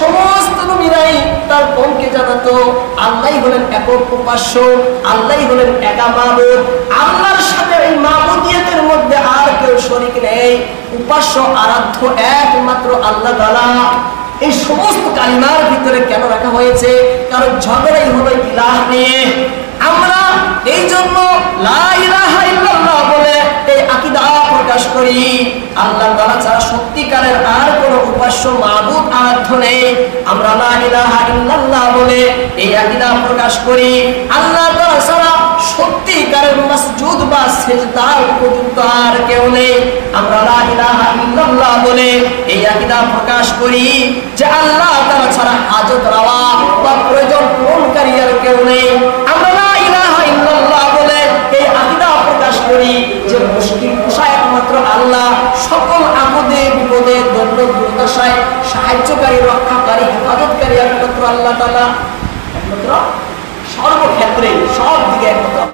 সমস্ত নবীরাই তার কওমকে জানাতো আল্লাহই হলেন একক উপাস্য, আল্লাহই হলেন একা মাবুদ, আল্লাহর সাথে এই মাবুদিয়তের মধ্যে আর কেউ শরীক নেই, উপাস্য আরাধ্য একমাত্র আল্লাহ তাআলা। এই সমস্ত কালিমার ভিতরে কেন রাখা হয়েছে? কারণ ঝগড়াই হলো ইলাহ নিয়ে। আমরা এই জন্য লা ইলাহা ইল্লাল্লাহ বলে এই আকীদা প্রকাশ করি, আল্লাহ তাআলা ছাড়া সত্যিকারের আর কোনো উপাস্য মাবুদ আরাধ্য নেই। আমরা লা ইলাহা ইল্লাল্লাহ বলে এই আকীদা প্রকাশ করি, আল্লাহ তাআলা ছাড়া সত্যিকারের মাসজুদ বা সিজদার উপযুক্ত আর কেউ নেই। আমরা লা ইলাহা ইল্লাল্লাহ বলে এই আকীদা প্রকাশ করি যে আল্লাহ তাআলা ছাড়া হাজত রওয়া বা প্রয়োজন পূরণকারী আর কেউ নেই। আমরা লা ইলাহা ইল্লাল্লাহ বলে এই আকীদা প্রকাশ করি যে মুশকিল কুশা একমাত্র আল্লাহ, সকল আপদে বিপদে দ্বন্দ্ব দুর্দশায় সাহায্যকারী, রক্ষাকারী, হেফাজতকারী একমাত্র আল্লাহ তাআলা, একমাত্র সর্বক্ষেত্রে সব দিকে একমাত্র।